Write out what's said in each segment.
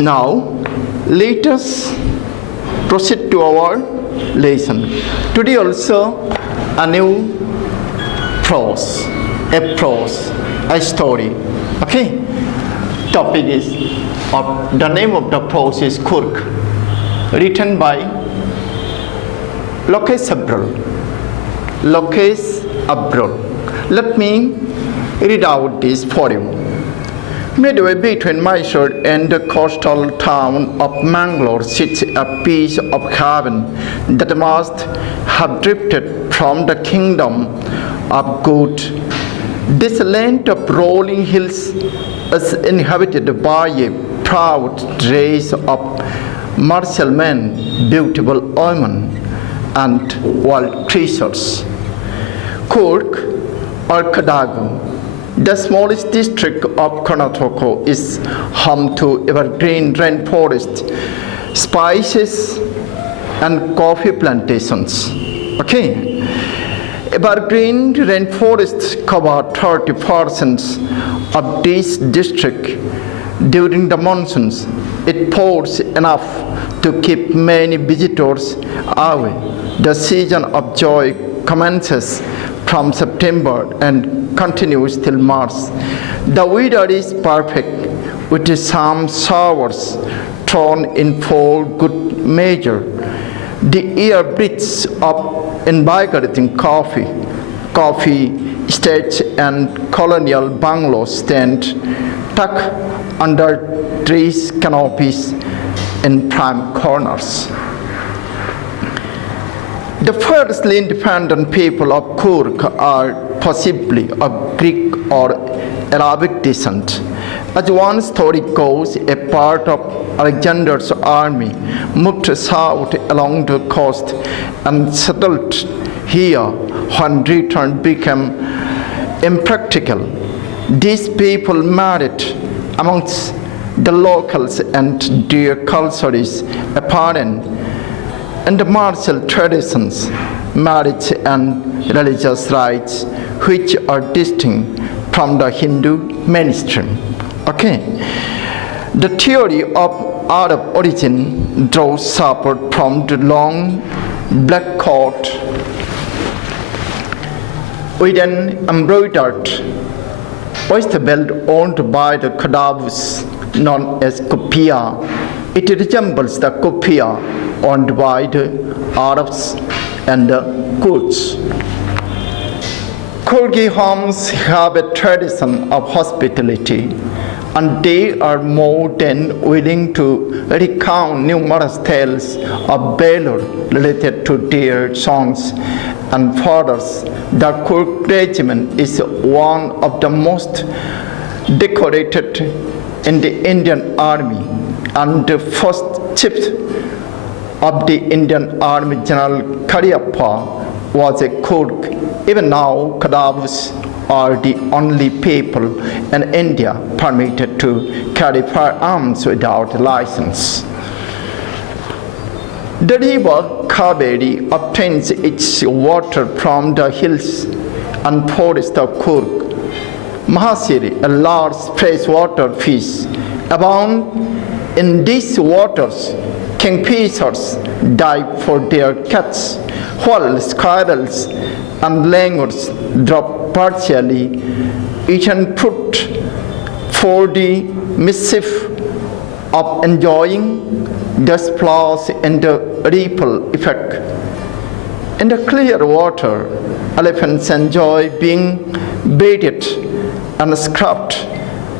Now, let us proceed to our lesson. Today also a new a story. Okay? Topic is, the name of the prose is Kurk, written by Lokesh Abrol. Let me read out this for you. Midway between Mysore and the coastal town of Mangalore sits a piece of heaven that must have drifted from the kingdom of good. This land of rolling hills is inhabited by a proud race of martial men, beautiful women, and wild creatures. Kurk or Kodagu, the smallest district of Karnataka, is home to evergreen rainforest, spices, and coffee plantations. Okay, evergreen rainforests cover 30% of this district. During the monsoons, it pours enough to keep many visitors away. The season of joy commences from September and continues till March. The weather is perfect, with some showers thrown in for good measure. The air breathes of invigorating coffee estates and colonial bungalows stand tucked under trees canopies in prime corners. The first independent people of Kurk are possibly of Greek or Arabic descent. As one story goes, a part of Alexander's army moved south along the coast and settled here when return became impractical. These people married amongst the locals, and their culture is apparent in the martial traditions, marriage, and religious rites, which are distinct from the Hindu mainstream. Okay, the theory of Arab origin draws support from the long black coat with an embroidered waist belt owned by the Kadavus, known as kufiya. It resembles the kufiya owned by the Arabs and the Kurds. Kurgi homes have a tradition of hospitality, and they are more than willing to recount numerous tales of valor related to their songs and fathers. The Kurk regiment is one of the most decorated in the Indian Army, and the first chief of the Indian Army, General Cariappa, was a Kurk. Even now, Kadavus are the only people in India permitted to carry firearms without a license. The river Kaveri obtains its water from the hills and forests of Kurk. Mahasiri, a large freshwater fish, abound in these waters. Kingfishers dive for their catch, while squirrels and langurs drop partially eaten fruit for the mischief of enjoying the splash and the ripple effect. In the clear water, elephants enjoy being bathed and scrubbed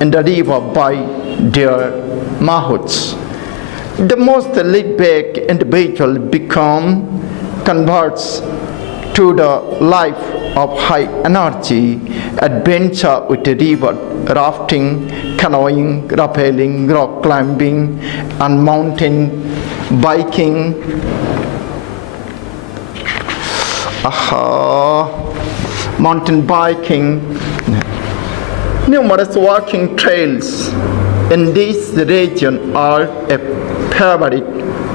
in the river by their mahouts. The most laid-back individual become converts to the life of high energy, adventure with the river, rafting, canoeing, rappelling, rock climbing, and mountain biking. Mountain biking. Numerous walking trails in this region are a favorite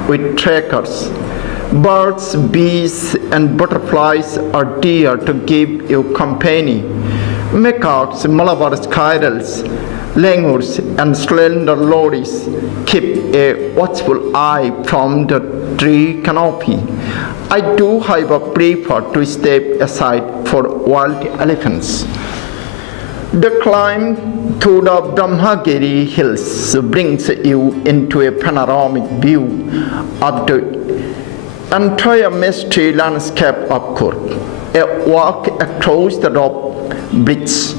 with trekkers. Birds, bees, and butterflies are dear to give you company. Macaques, Malabar squirrels, Languors and slender lorries keep a watchful eye from the tree canopy. I do, however, prefer to step aside for wild elephants. The climb through the Brahmagiri hills brings you into a panoramic view of the entire misty landscape of Coorg. A walk across the rope bridge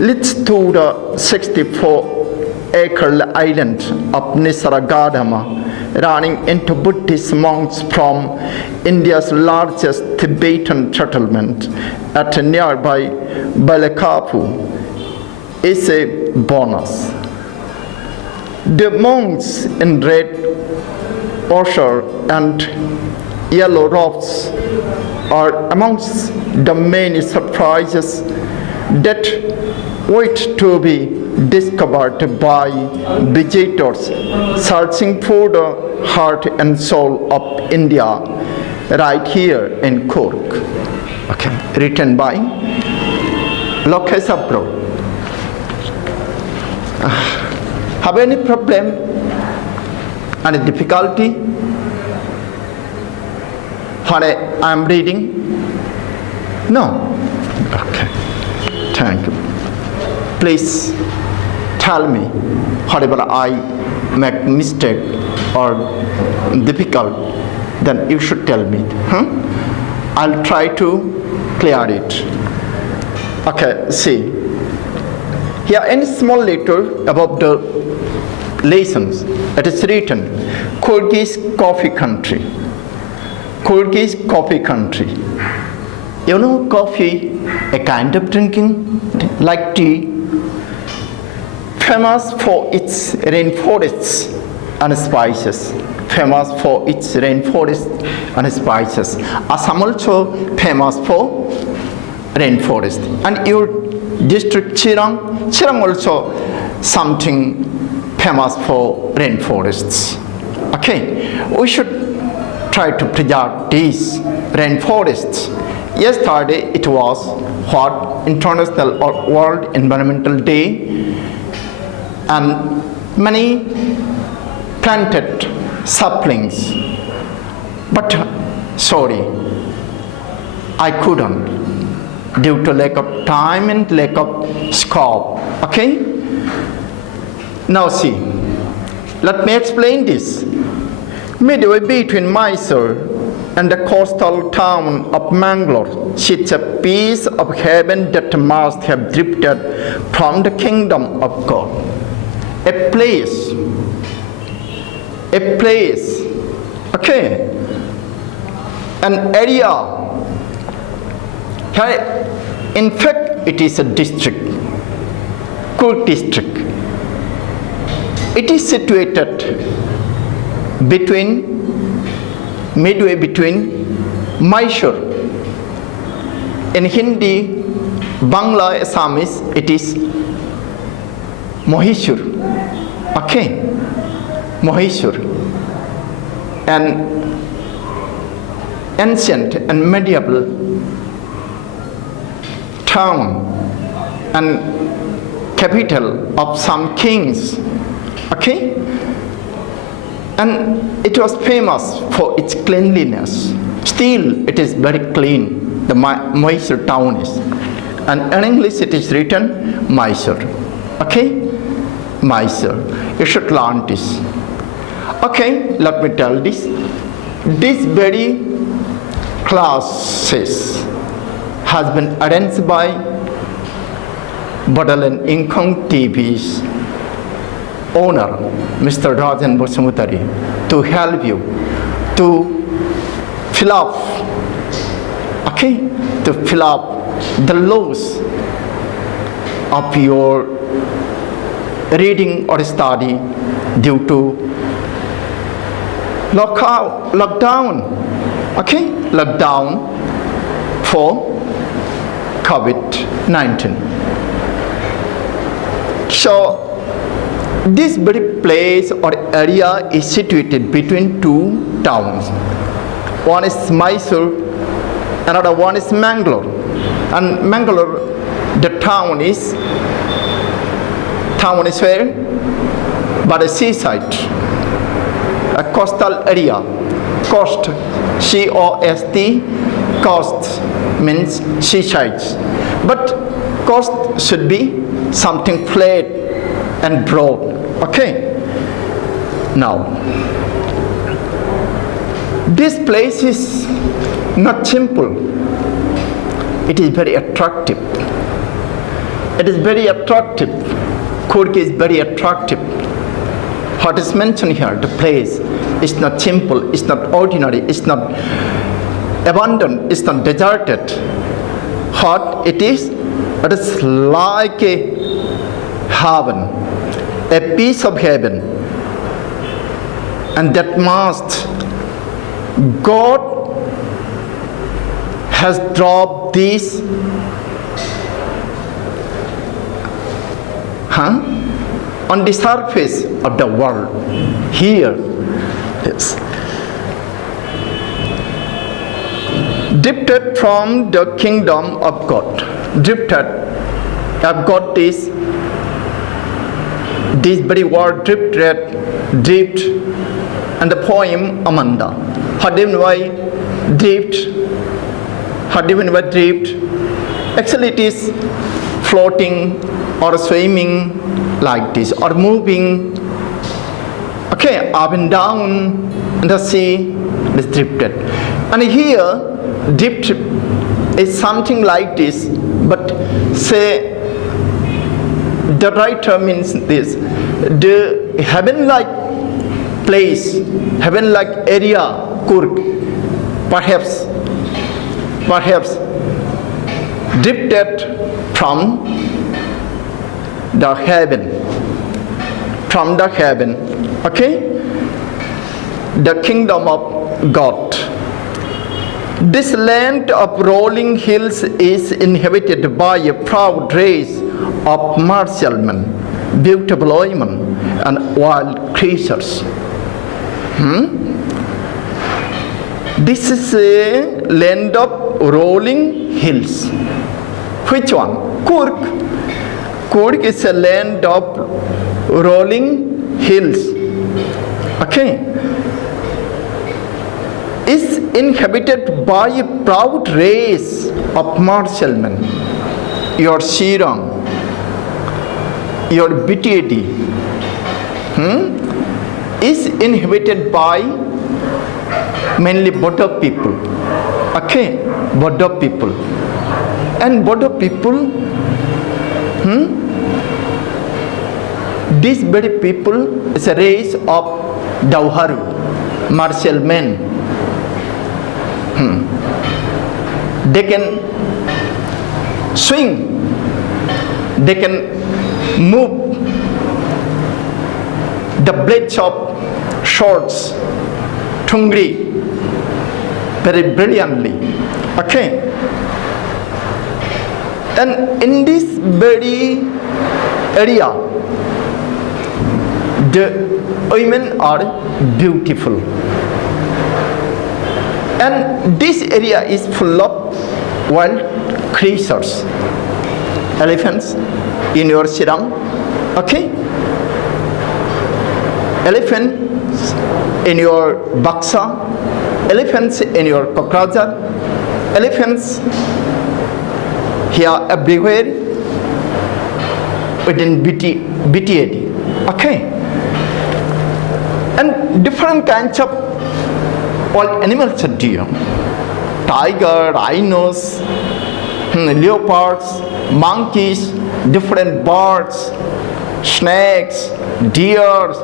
leads to the 64-acre island of Nisargadamu, running into Buddhist monks from India's largest Tibetan settlement at nearby Balakapu is a bonus. The monks in red osier and yellow robes are amongst the many surprises that wait to be discovered by visitors searching for the heart and soul of India right here in Coorg. Okay, written by Lokesh Abro. Have any problem? Any difficulty when I am reading? No? Okay. Thank you. Please tell me whatever I make mistake or difficult, then you should tell me. I'll try to clear it. Okay, see. Here in small letter above the lessons, it is written, Coorg is coffee country. Coorg is coffee country. You know coffee, a kind of drinking like tea, famous for its rainforests and spices. Famous for its rainforest and spices. Assam also famous for rainforest. And your district Chirang also something famous for rainforests. Okay, we should try to preserve these rainforests. Yesterday it was what International or World Environmental Day, and many planted saplings. But sorry, I couldn't due to lack of time and lack of scope. Okay? Now see, let me explain this. Midway between Mysore and the coastal town of Mangalore sits a piece of heaven that must have drifted from the kingdom of God. A place, okay, an area. In fact, it is a district, Coorg district. It is situated midway between Mysore. In Hindi, Bangla, Assamese, it is Mahishur. Okay, Mahishur. An ancient and medieval town and capital of some kings. Okay, and it was famous for its cleanliness. Still, it is very clean. The Mysore town is, and in English it is written Mysore. Okay, Mysore. You should learn this. Okay, let me tell this. This very classes has been arranged by Bodoland Income TV's owner, Mr. Rajan Bosumutari, to help you to fill up, okay, to fill up the loss of your reading or study due to lockdown, okay, lockdown for COVID-19. So this very place or area is situated between two towns. One is Mysore, another one is Mangalore. And Mangalore, the town is Town is where? By the seaside, a coastal area. Coast, C-O-S-T, coast means seaside. But coast should be something flat and broad. Okay. Now, this place is not simple. It is very attractive. It is very attractive. Coorg is very attractive. What is mentioned here, the place is not simple, it's not ordinary, it's not abandoned, it's not deserted. What it is like a heaven, a piece of heaven. And that must, God has dropped this on the surface of the world. Here, yes. Drifted from the kingdom of God. Drifted. I've got this very word drifted, drift, and the poem Amanda. How do you know why drift? How do you know why drift? Actually, it is floating or swimming like this, or moving, okay, up and down in the sea, is drifted. And here, drift is something like this, but say, the writer means this, the heaven-like place, heaven-like area, Coorg, perhaps, drifted from the heaven, okay, the kingdom of God. This land of rolling hills is inhabited by a proud race of martial men, beautiful women, and wild creatures. This is a land of rolling hills. Which one? Coorg. Coorg is a land of rolling hills. Okay. Is inhabited by a proud race of martial men. Your Shirang, your BTAD, is inhabited by mainly Bodo people. Okay, Bodo people. And Bodo people, these very people is a race of Dauharu, martial men. They can swing, they can move the blades of swords, Tungri, very brilliantly. Okay. And in this very area, the women are beautiful. And this area is full of wild creatures. Elephants in your Shirang, okay? Elephants in your Baksa, elephants in your Kokrajhar, elephants here everywhere within BTAD, okay? And different kinds of wild animals are there. Tiger, rhinos, leopards, monkeys, different birds, snakes, deer,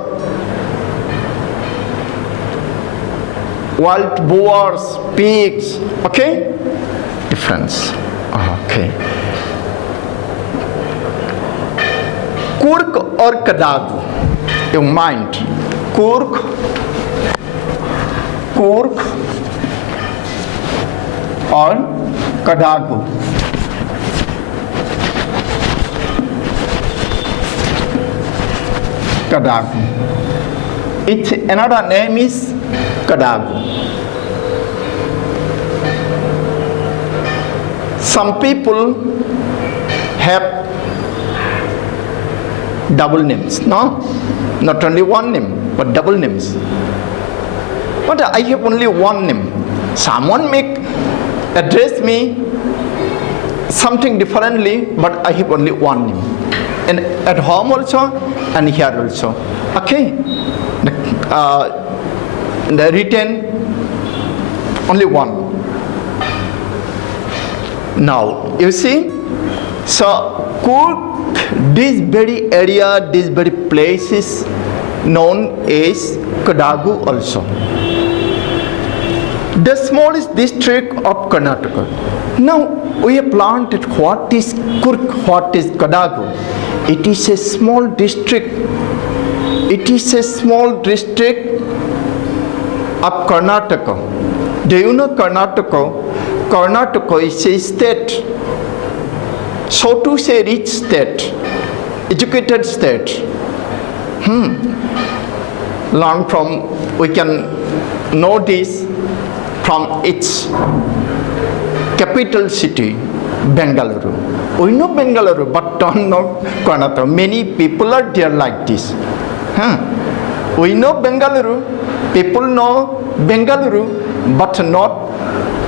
wild boars, pigs, okay? Difference, okay. Coorg or Kadagu, your mind. Coorg or Kadagu. Kadagu. Its another name is Kadagu. Some people have double names, no? Not only one name, but double names. But I have only one name. Someone may address me something differently, but I have only one name. And at home also, and here also. Okay? The written, only one. Now, you see, so Kurk, this very area, this very place is known as Kodagu also. The smallest district of Karnataka. Now, we have learned that what is Kurk, what is Kodagu. It is a small district. It is a small district of Karnataka. Do you know Karnataka? Karnataka is a state, so to say rich state, educated state. Learn from, we can know this from its capital city, Bengaluru. We know Bengaluru, but don't know Karnataka. Many people are there like this. We know Bengaluru, people know Bengaluru, but not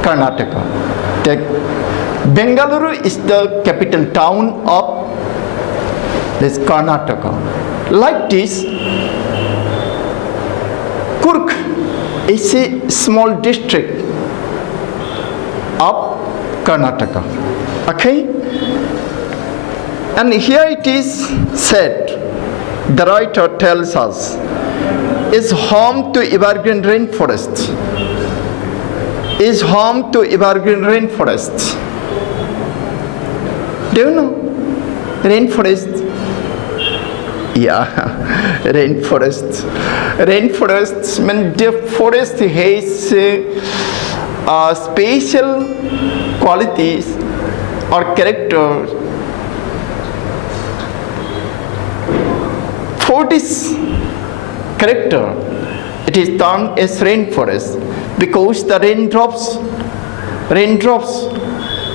Karnataka. Bengaluru is the capital town of this Karnataka. Like this, Kurk is a small district of Karnataka. Okay? And here it is said, the writer tells us, is home to evergreen rainforest. Is home to evergreen rainforest. Do you know rainforest? Yeah, rainforest. Rainforests mean the forest has special qualities or character. For this character, it is termed as rainforest because the raindrops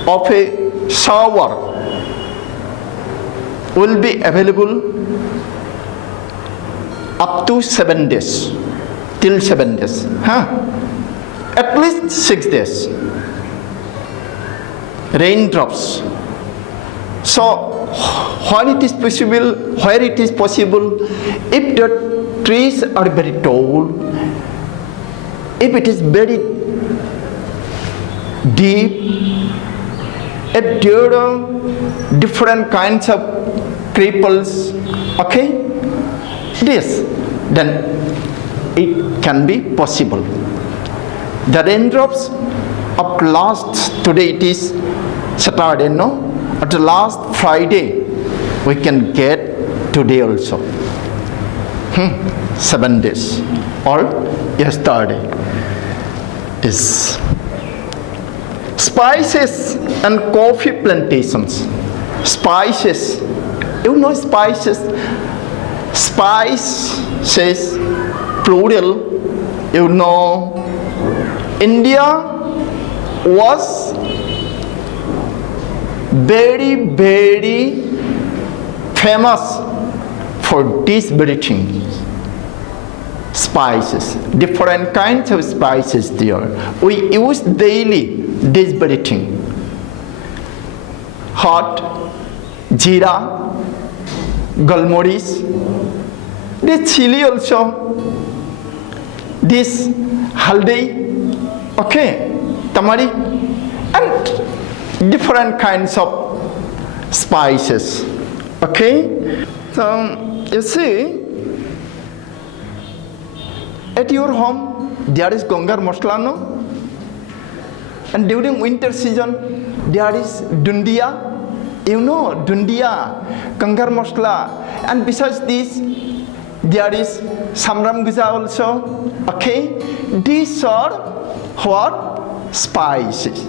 of a shower will be available up to 7 days, till 7 days, at least 6 days. Raindrops. So when it is possible, where it is possible, if the trees are very tall, if it is very deep, if there are different kinds of cripples, okay, this, then it can be possible. The raindrops of today it is Saturday, no? At the last Friday, we can get today also. 7 days. Or yesterday is spices and coffee plantations. Spices. You know spices? Spices, plural. You know, India was very, very famous for this very thing. Spices, different kinds of spices there. We use daily this very thing. Hot, jeera, galmoris, this chili also, this haldi, okay, tamari, and different kinds of spices. Okay, so you see, at your home there is gongar masala, no? And during winter season there is dundia. You know dundia, gongar masala, and besides this there is samram guza also. Okay, these are what? Spices.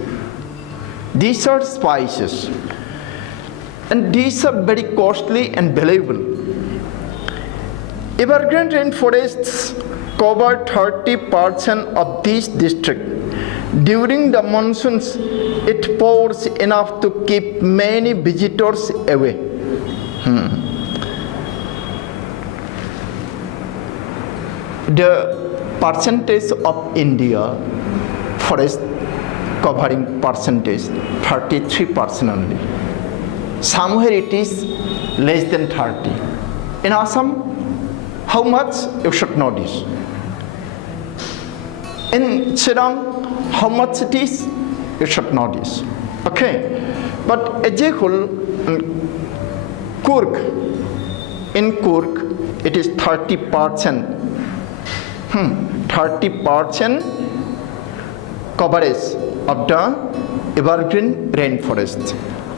These are spices, and these are very costly and valuable. Evergreen rainforests cover 30% of this district. During the monsoons, it pours enough to keep many visitors away. the percentage of India forest covering percentage 33% only. Somewhere it is less than 30. In Assam, how much? You should know this. In Chirang, how much it is? You should know this. Okay, but as a whole, in Kurk, it is 30%. 30% coverage of the evergreen rainforest.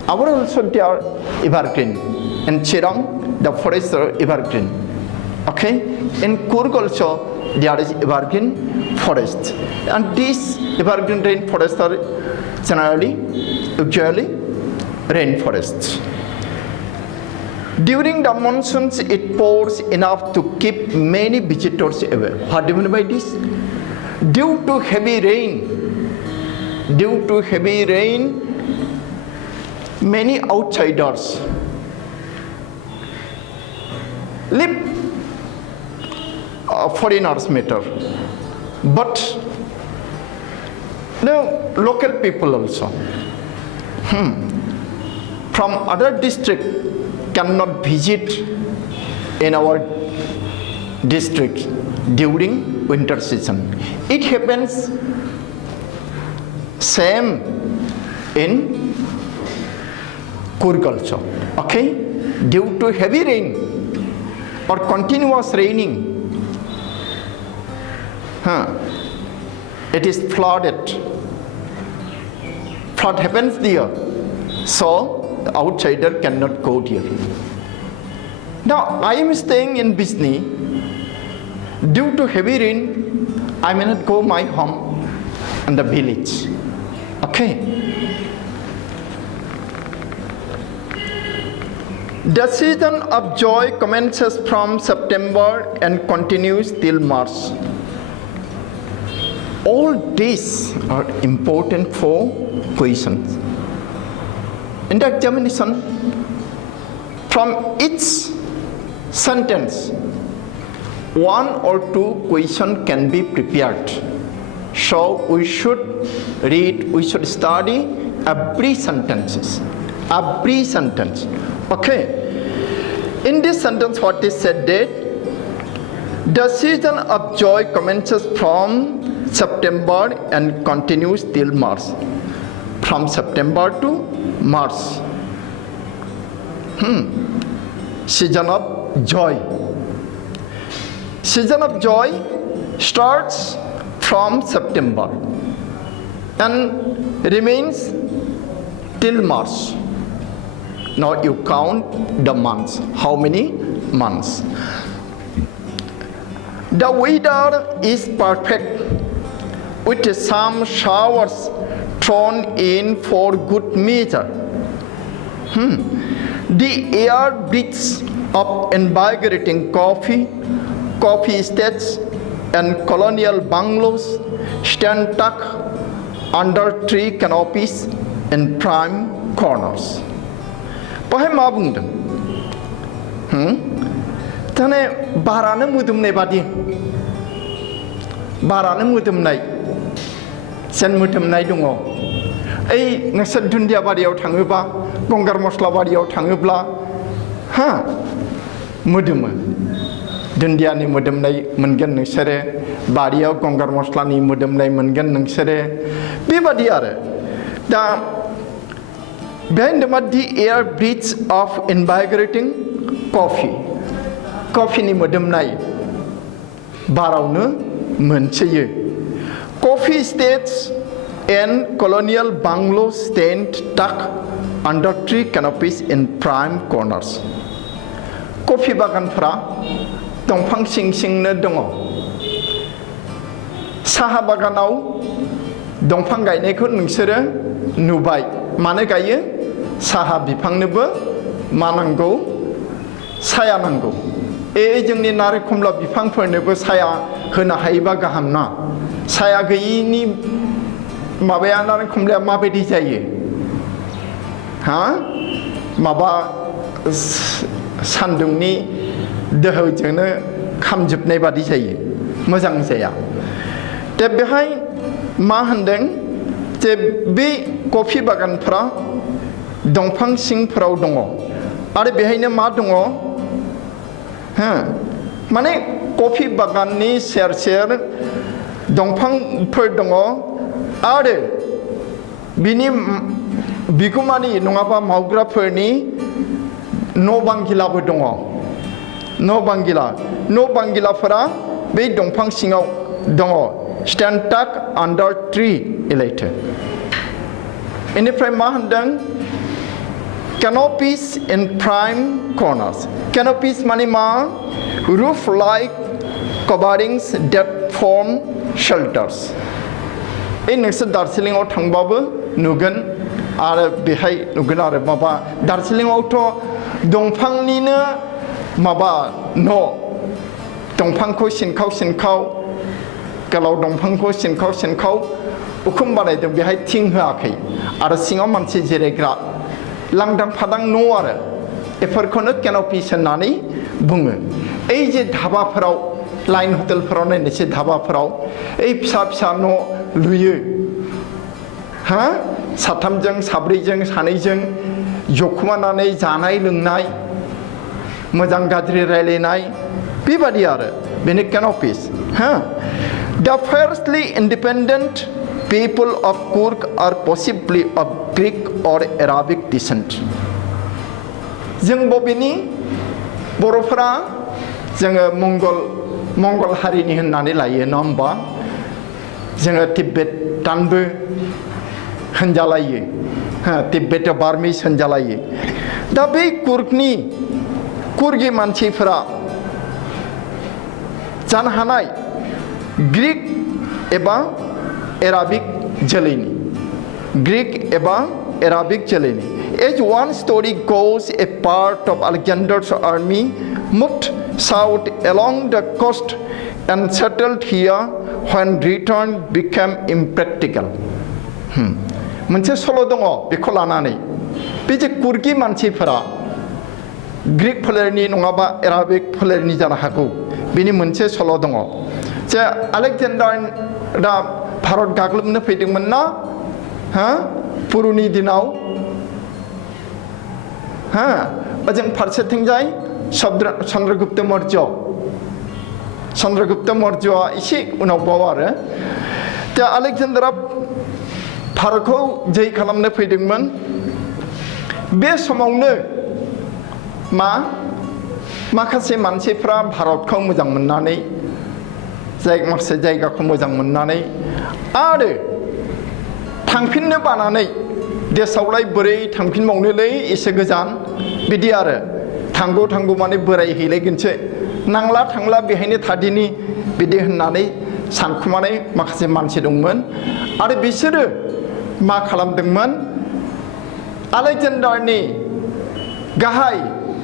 Our also they are evergreen. In Chirang, the forests are evergreen. Okay, in Kurk also there is evergreen forest, and these evergreen rainforests are usually rainforests. During the monsoons, it pours enough to keep many visitors away. What do you mean by this? Due to heavy rain, many outsiders live. Foreigners matter, but the local people also from other district cannot visit in our district during winter season. It happens same in Kurk also. Okay, due to heavy rain or continuous raining, it is flooded. Flood happens there, so the outsider cannot go there. Now I am staying in Bisni. Due to heavy rain, I may not go my home in the village. Okay. The season of joy commences from September and continues till March. All these are important for questions. In the examination, from each sentence, one or two questions can be prepared. So we should read, we should study every sentence. Okay. In this sentence, what is said that the season of joy commences from September and continues till March. From September to March. Season of joy. Season of joy starts from September and remains till March. Now you count the months. How many months? The weather is perfect with some showers thrown in for good measure. The air breathes of invigorating coffee estates and colonial bungalows stand tucked under tree canopies in prime corners. Bahai ma bungdों? Tane barane mudumnai badi. Barane mudumnai. Sen mudumnai dungo. Ei नोंसोर दुन्दिया बारियाव थाङोबा गंगार मस्ला बारियाव थाङोब्ला मोदोमो दुन्दियानि मोदोमनाय मोनगोन नोंसोरो बारियाव गंगार मस्लानि मोदोमनाय मोनगोन नोंसोरो बेबादि आरो दा behind the air breaths of invigorating coffee-नि मोदोमनाय बारावनो मोनसोयो coffee estates and colonial bungalows stand tucked under tree canopies in prime corners. Coffee baganफ्रा दंफां सिं-सिंनो दङ साहा बागानाव दंफां गायनायखौ नोंसोरो नुबाय मानो गायो साहा बिफांनोबो मा नांगौ साया नांगौ जोंनि नारेंखमला बिफांफोरनोबो साया होनो हायोबा गाहाम ना साया गैयिनि माबाया नारेंखमलाया माबायदि जायो माबा सान्दुंनि दोहौजोंनो खामजोबनाय बादि जायो मोजां जाया दा बेहाय मा होनदों जे बे कफि बागानफ्रा दंफां सिंफोराव दङ आरो बेहायनो मा दङ माने कफि बागाननि सेर सेर दंफांफोर दङ आरो बिनि बिगुमानि नङाबा मावग्राफोरनि न' बांगिलाबो दङ न' बांगिलाफोरा बै दंफां सिङाव दङ stand tuck under tree इलायथो इनिफ्राय मा होनदों canopies in prime corners canopies माने मा roof like coverings that form shelters नोंसोर दार्जिलिंआव थांबाबो नुगोन आरो बेहाय नुगोन आरो माबा दार्जिलिंआवथ' दंफांनिनो माबा न' दंफांखौ सिनखाव गोलाव दंफांखौ सिनखाव उखुम बानायदों बेहाय थिं होआखै आरो सिङाव मानसि जिरायग्रा लांदां फादां न' आरो बेफोरखौनो केन'पिस होननानै बुङो ओइ जे धाबाफोराव लाइन हटेलफोराव नायनोसै धाबाफोराव ओइ फिसा न' लुयो साथामजों साब्रैजों सानैजों जखुमानानै जानाय लोंनाय मोजां गाज्रि रायलायनाय बेबादि आरो बेनो केन'पिस The fiercely independent people of Kurk are possibly of Greek or Arabic descent. जों बबेनि बर'फोरा जोङो मंगल हारिनि होननानै लायो नङा होमबा जोङो तिब्बेटानबो होनजालायो तिब्बेट बार्मिस होनजालायो दा बै कुर्गि मानसिफोरा जानो हानाय ग्रीक एबा एराबिक जोलैनि As one story goes, a part of Alexander's army moved south along the coast and settled here when return became impractical. मोनसे सल' दङ बेखौ लानानै बे जे कुर्गि मानसिफोरा ग्रीक फोलेरनि नङाबा एराबिक फोलेरनि जानो हागौ बेनि मोनसे सल' दङ जे आलेकजेन्डारा भारत गाग्लोबनो फैदोंमोन ना पुरुनि दिनाव ओजों फारसेथिंजाय चन्द्रगुप्त मौर्यआ एसे उनावबाव आरो दा आलेकजेन्डारा भारतखौ जै खालामनो फैदोंमोन बे समावनो माखासे मानसिफ्रा भारतखौ मोजां मोननानै माखासे जायगाखौ मोजां मोननानै आरो थांफिननो बानानै देशआवलाय बोरै थांफिनबावनोलै एसे गोजान बिदि आरो थांगौ माने बोरायहैलायगोनसो नांला थांला बेहायनो थादिनि बिदि होननानै सानखुमानाय माखासे मानसि दंमोन आरो बिसोरो मा खालामदोंमोन आलेकजेन्डारनि गाहाय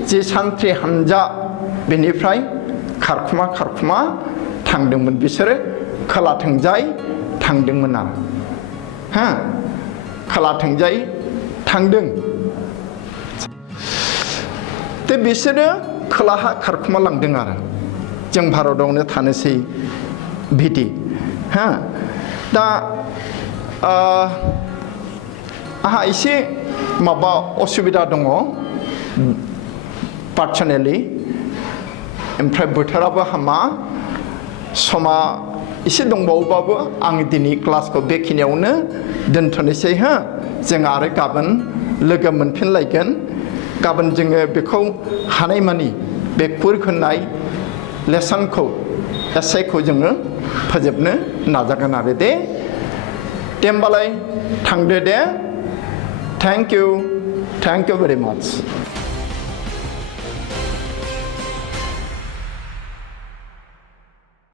जे सान्थ्रि हानजा बेनिफ्राय खारखुमा थांदोंमोन बिसोरो खोलाथिंजाय थांदोंमोन आरो खोलाथिंजाय थांदों दा बिसोरो खोलाहा खारखुमा लांदों आरो जों भारतआवनो थानोसै बिदि दा आहा एसे माबा असुबिदा दङ पार्सनेलि ओमफ्राय बोथोराबो हामा समा एसे दंबावोबाबो आं दिनै क्लासखौ बेखिनियावनो दोनथ'नोसै जों आरो गाबोन लोगो मोनफिनलायगोन गाबोन जोङो बेखौ हानायमानि बे कुर्क होननाय लेसनखौ एसाइखौ जोङो फोजोबनो नाजागोन आरो दे होमबालाय थांदो दे थेंक इउ भेरि माच